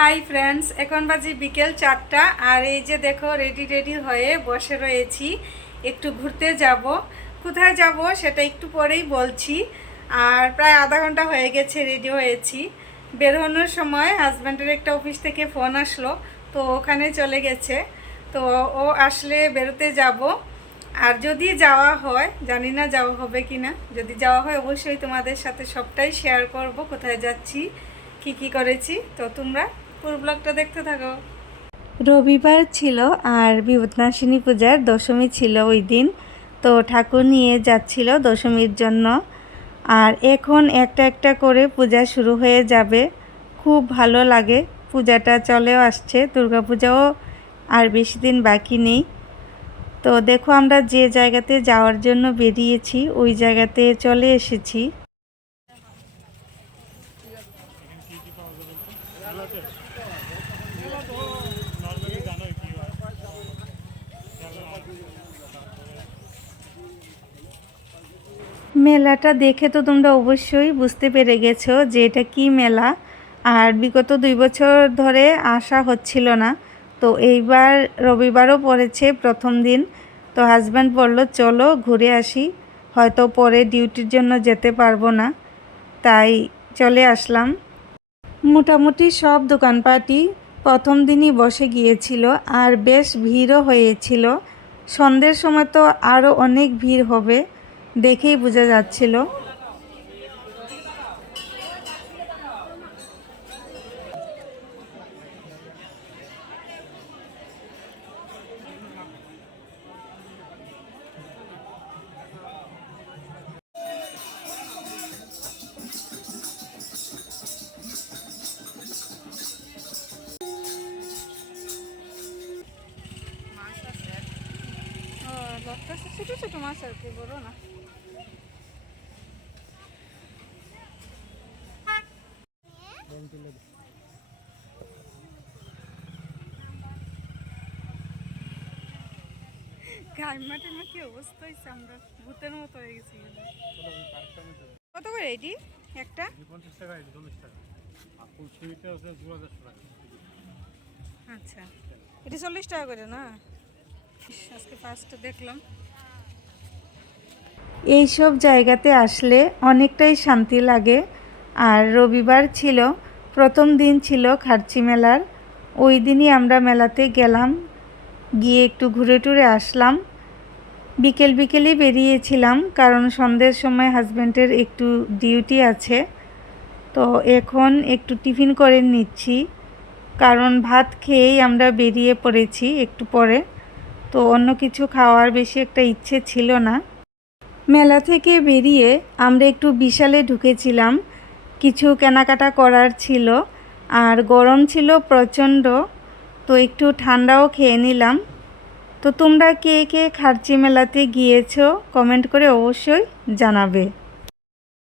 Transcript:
Hi friends এখন বাজে বিকেল চারটা, আর এই যে দেখো রেডি রেডি হয়ে বসে রয়েছি। একটু ঘুরতে যাব। কোথায় যাব সেটা একটু পরেই বলছি। আর প্রায় আধা ঘণ্টা হয়ে গেছে রেডি হয়েছি। বেরোনোর সময় হাজব্যান্ডের একটা অফিস থেকে ফোন আসলো, তো ওখানে চলে গেছে। তো ও আসলে বেরোতে যাব। আর যদি যাওয়া হয়, জানি না যাওয়া হবে কি না যদি যাওয়া হয় অবশ্যই তোমাদের সাথে সবটাই শেয়ার করব, কোথায় যাচ্ছি, কি কি করেছি। তো তোমরা পুরো ব্লগটা দেখতে থাকো। রবিবার ছিল আর বিপদনাশিনী পূজার দশমী ছিল ওই দিন। তো ঠাকুর নিয়ে যাচ্ছিল দশমীর জন্য। আর এখন একটা একটা করে পূজা শুরু হয়ে যাবে। খুব ভালো লাগে। পূজাটা চলেও আসছে। দুর্গাপূজাও আর বেশি দিন বাকি নেই। তো দেখো আমরা যে জায়গাতে যাওয়ার জন্য বেরিয়েছি, ওই জায়গাতে চলে এসেছি। মেলাটা দেখে তো তোমরা অবশ্যই বুঝতে পেরে গেছো যে এটা কি মেলা। আর বিগত দুই বছর ধরে আসা হচ্ছিল না। তো এইবার রবিবারও পড়েছে প্রথম দিন। তো হাজব্যান্ড বলল, চলো ঘুরে আসি। হয়তো পরে ডিউটির জন্য যেতে পারব না। তাই চলে আসলাম। মোটামুটি সব দোকানপাটি প্রথম দিনই বসে গিয়েছিল আর বেশ ভিড়ও হয়েছিল। সন্ধ্যের সময় তো আরও অনেক ভিড় হবে, দেখেই বোঝা যাচ্ছিল। ছোট ছোট মাছ আর কি বড় না। গাইমাটের মা কি আমরা ভূতের মতো হয়ে গেছি কত করে এটি একটা পঞ্চাশ টাকা চল্লিশ টাকা আর ফুল আছে দু হাজার টাকা আচ্ছা এটা চল্লিশ টাকা করে না? এইসব জায়গাতে আসলে অনেকটাই শান্তি লাগে। আর রবিবার ছিল, প্রথম দিন ছিল খার্চি মেলার। ওই দিনই আমরা মেলাতে গেলাম, গিয়ে একটু ঘুরে টুরে আসলাম। বিকেল বিকেলেই বেরিয়েছিলাম, কারণ সন্ধ্যের সময় হাজব্যান্ডের একটু ডিউটি আছে। তো এখন একটু টিফিন করে নিচ্ছি, কারণ ভাত খেয়েই আমরা বেরিয়ে পড়েছি একটু পরে। তো অন্য কিছু খাওয়ার বেশি একটা ইচ্ছে ছিল না। মেলা থেকে বেরিয়ে আমরা একটু বিশালে ঢুকেছিলাম। কিছু কেনাকাটা করার ছিল আর গরম ছিল প্রচণ্ড, তো একটু ঠান্ডাও খেয়ে নিলাম। তো তোমরা কে কে খার্চি মেলাতে গিয়েছো কমেন্ট করে অবশ্যই জানাবে।